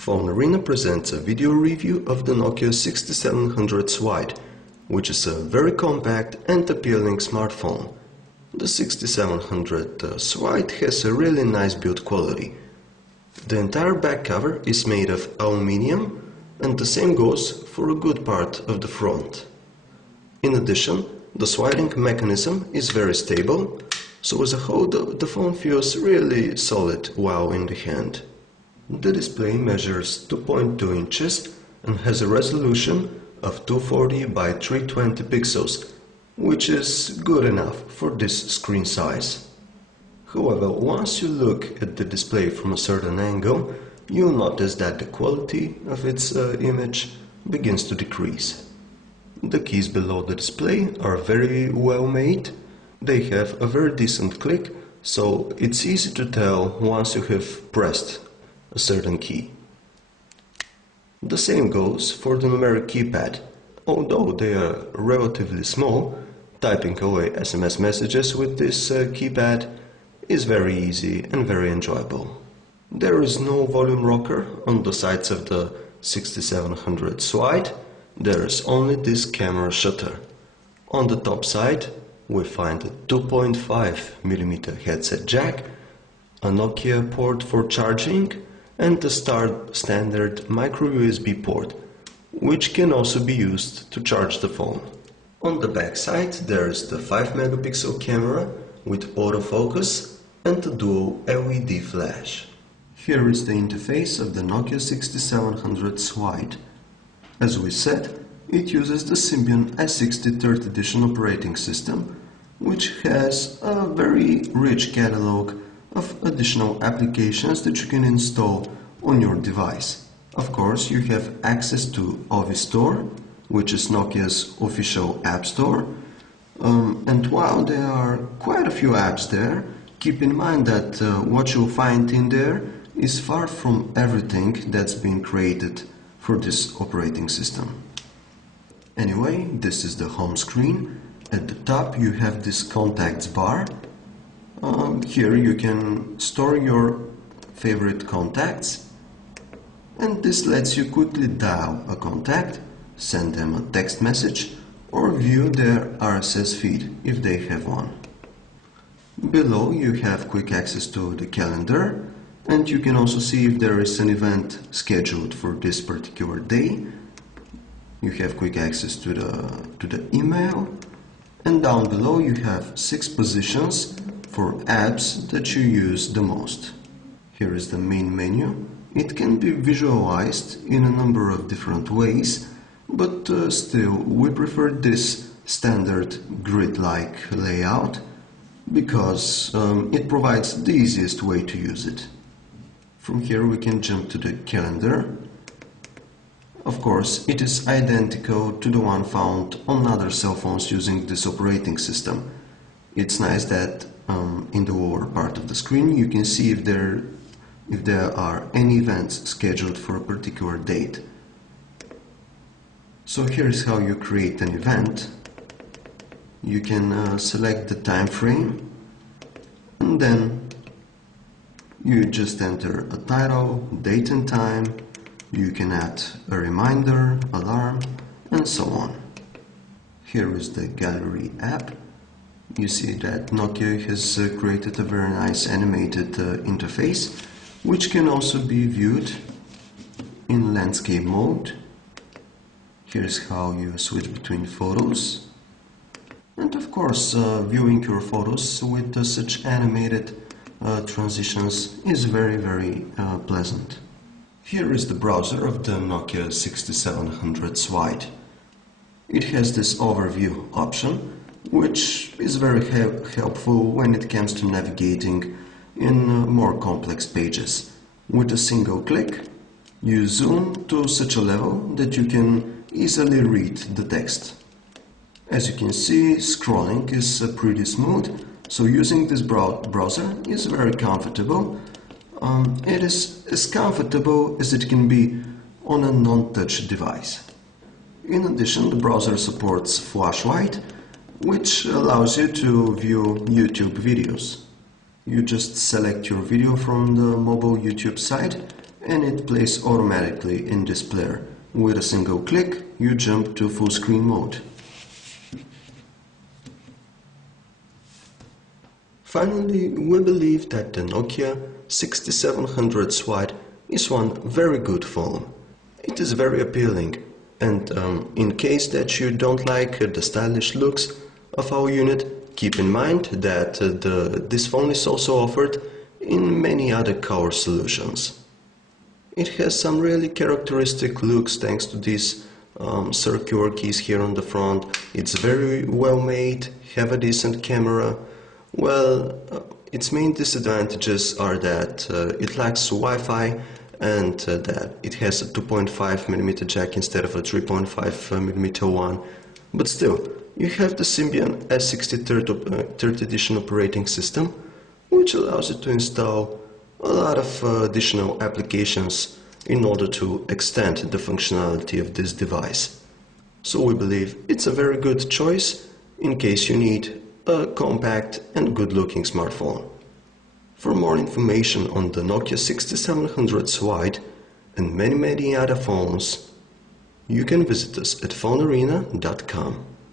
Phone Arena presents a video review of the Nokia 6700 Swite, which is a very compact and appealing smartphone. The 6700 Swite has a really nice build quality. The entire back cover is made of aluminium, and the same goes for a good part of the front. In addition, the sliding mechanism is very stable, so as a whole the phone feels really solid while in the hand. The display measures 2.2 inches and has a resolution of 240 by 320 pixels, which is good enough for this screen size. However, once you look at the display from a certain angle, you'll notice that the quality of its image begins to decrease. The keys below the display are very well made. They have a very decent click, so it's easy to tell once you have pressed a certain key. The same goes for the numeric keypad. Although they are relatively small, typing away SMS messages with this keypad is very easy and very enjoyable. There is no volume rocker on the sides of the 6700 Swite. There is only this camera shutter. On the top side we find a 2.5mm headset jack, a Nokia port for charging, and the standard micro USB port, which can also be used to charge the phone. On the back side there is the 5-megapixel camera with autofocus and a dual LED flash. Here is the interface of the Nokia 6700 Swite. As we said, it uses the Symbian S60 3rd edition operating system, which has a very rich catalog of additional applications that you can install on your device. Of course, you have access to Ovi Store, which is Nokia's official app store. And while there are quite a few apps there, keep in mind that what you'll find in there is far from everything that's been created for this operating system. Anyway, this is the home screen. At the top you have this contacts bar. Here you can store your favorite contacts, and this lets you quickly dial a contact, send them a text message, or view their RSS feed if they have one. Below you have quick access to the calendar, and you can also see if there is an event scheduled for this particular day. You have quick access to the email, and down below you have 6 positions for apps that you use the most. Here is the main menu. It can be visualized in a number of different ways, but still we prefer this standard grid-like layout because it provides the easiest way to use it. From here we can jump to the calendar. Of course, it is identical to the one found on other cell phones using this operating system. It's nice that in the lower part of the screen you can see if there are any events scheduled for a particular date. So here's how you create an event. You can select the time frame, and then you just enter a title, date and time. You can add a reminder, alarm, and so on. Here is the gallery app. You see that Nokia has created a very nice animated interface, which can also be viewed in landscape mode. Here's how you switch between photos. And of course, viewing your photos with such animated transitions is very pleasant. Here is the browser of the Nokia 6700 Swite. It has this overview option, which is very helpful when it comes to navigating in more complex pages. With a single click, you zoom to such a level that you can easily read the text. As you can see, scrolling is pretty smooth, so using this browser is very comfortable. It is as comfortable as it can be on a non-touch device. In addition, the browser supports flashlight, which allows you to view YouTube videos. You just select your video from the mobile YouTube site and it plays automatically in this player. With a single click, you jump to full screen mode. Finally, we believe that the Nokia 6700 Swite is one very good phone. It is very appealing, and in case that you don't like the stylish looks of our unit, keep in mind that this phone is also offered in many other cover solutions. It has some really characteristic looks thanks to these circular keys here on the front. It's very well made, have a decent camera. Well, its main disadvantages are that it lacks Wi-Fi and that it has a 2.5mm jack instead of a 3.5mm one. But still, you have the Symbian S60 3rd edition operating system, which allows you to install a lot of additional applications in order to extend the functionality of this device. So we believe it's a very good choice in case you need a compact and good-looking smartphone. For more information on the Nokia 6700 Swite and many other phones, you can visit us at phonearena.com.